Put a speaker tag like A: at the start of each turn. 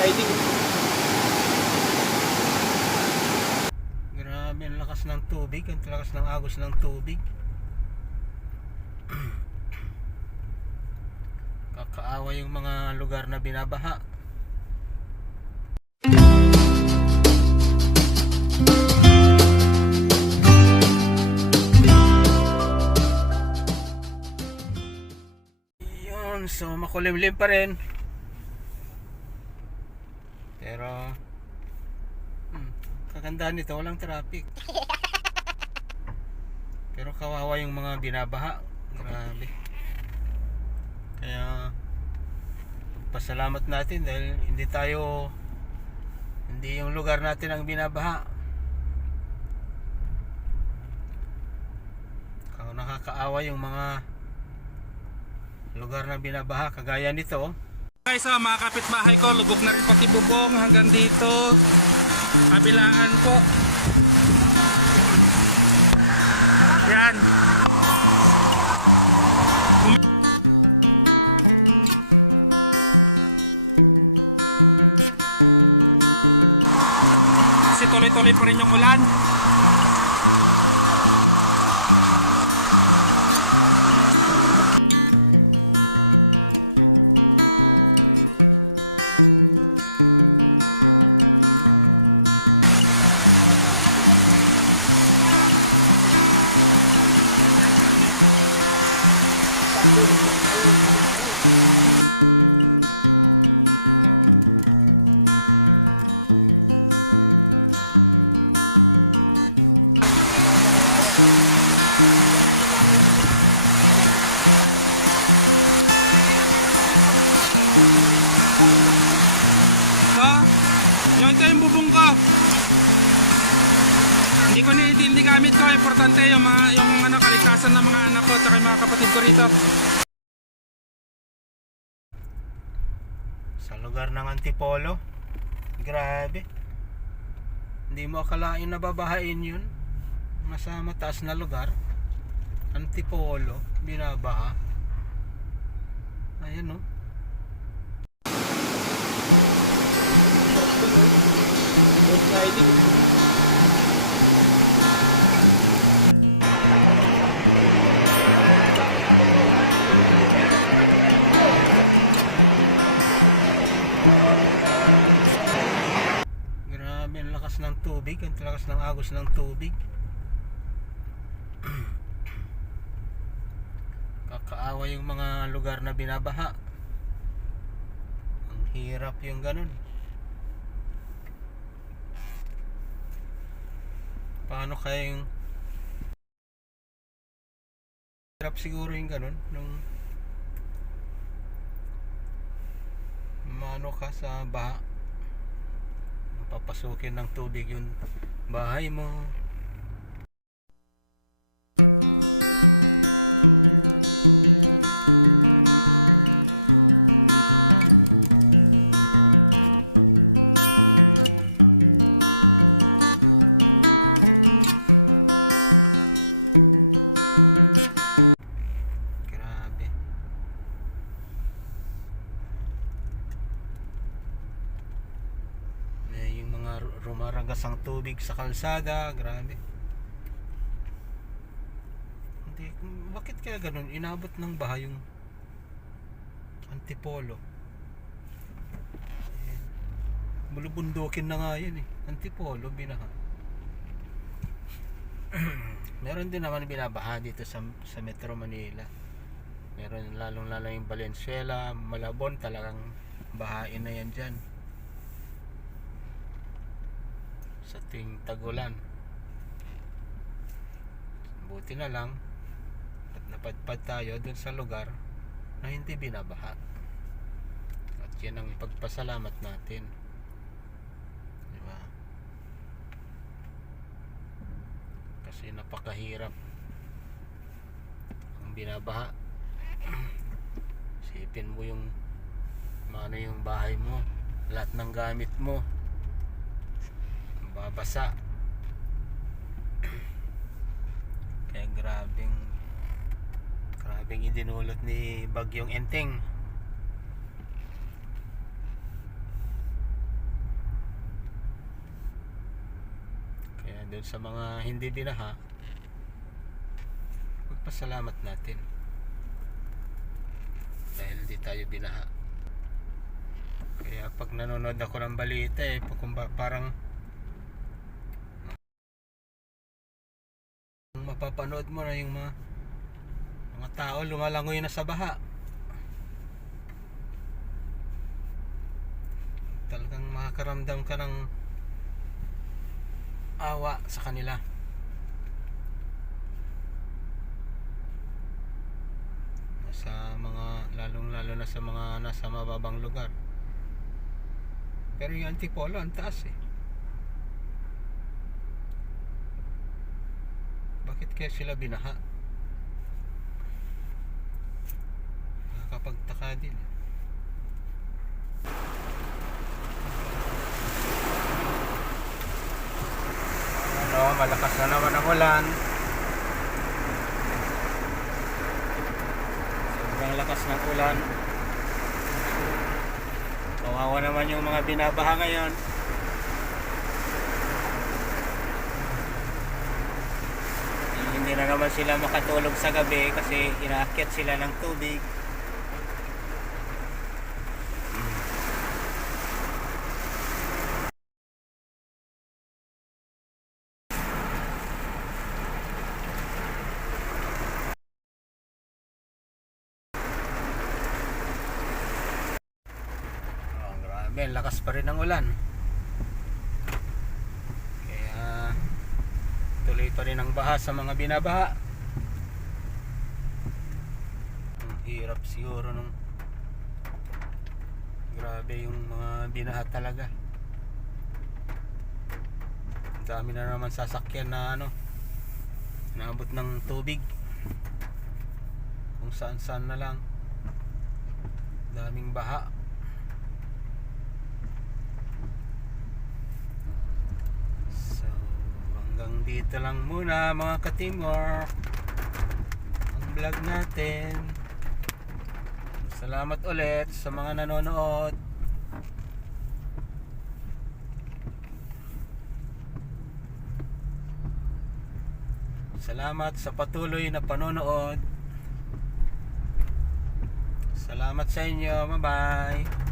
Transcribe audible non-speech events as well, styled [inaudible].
A: sliding.
B: Grabe ang lakas ng tubig, ang lakas ng agos ng tubig. [clears throat] Kakaawa yung mga lugar na binabaha. Yun, so makulimlim pa rin. Pero Hmm, kagandahan nito, walang traffic. [laughs] Pero kawawa yung mga binabaha. Grabe. Kaya pasalamat natin dahil hindi tayo hindi yung lugar natin ang binabaha. Kaya nakakaawa yung mga lugar na binabaha kagaya nito.
C: Guys, ah, mga kapitbahay ko, lubog na rin pati bubong hanggang dito. Kabilaan po. Yan. Kasi tuloy-tuloy pa rin yung ulan. Ha? Yung ito yung bubong ko. Hindi ko hindi gamit ko. Importante yung mga yung ano kaligtasan ng mga anak ko at mga kapatid ko rito.
B: sa lugar ng Antipolo. Grabe. Hindi mo akalain na babahain yun. Nasa mataas na lugar. Antipolo, binabaha. Ayan oh.
A: Yung sliding.
B: Grabe ang lakas ng tubig, ang lakas ng agos ng tubig. [clears throat] Kakaawa yung mga lugar na binabaha. Ang hirap yung ganun. Paano kaya yung hirap siguro yung ganun nung mano ka sa baha. Papasukin ng tubig yung bahay mo rumaragas ang tubig sa kalsada, grabe. Hindi, bakit kaya ganun? Inabot ng baha yung antipolo. Eh, bulubundukin na nga yun eh. Antipolo, binaha. [clears throat] Meron din naman binabaha dito sa, sa Metro Manila. Meron lalong lalong yung Valenzuela, Malabon, talagang bahain na yan dyan. Sa tuwing tagulan. Buti na lang at napadpad tayo dun sa lugar na hindi binabaha. At yan ang pagpasalamat natin. Di ba? Kasi napakahirap ang binabaha. [clears throat] Sipin mo yung ano yung bahay mo, lahat ng gamit mo, mabasa. [clears throat] Kaya grabing grabing idinulot ni Bagyong Enteng kaya dun sa mga hindi binaha magpasalamat natin. Dahil hindi tayo binaha. Kaya pag nanonood ako ng balita eh pag parang mapapanood mo na yung mga mga tao lumalangoy na sa baha. Talagang makakaramdam ka ng awa sa kanila. Sa mga lalong lalo na sa mga nasa mababang lugar. Pero yung antipolo ang taas eh bakit kaya sila binaha? Nakakapagtaka din. Ano malakas na naman ang ulan. Sobrang lakas ng ulan. Kawawa naman yung mga binabaha ngayon hindi na naman sila makatulog sa gabi kasi inaakyat sila ng tubig Oh, grabe, lakas pa rin ng ulan. Kaya tuloy pa rin ang baha sa mga binabaha. Ang hirap siguro nung grabe yung mga binaha talaga. Ang dami na naman sasakyan na ano naabot ng tubig kung saan saan na lang daming baha So, hanggang dito lang muna mga ka-teamwork ang vlog natin. Salamat ulit sa mga nanonood. Salamat sa patuloy na panonood. Salamat sa inyo. Bye-bye.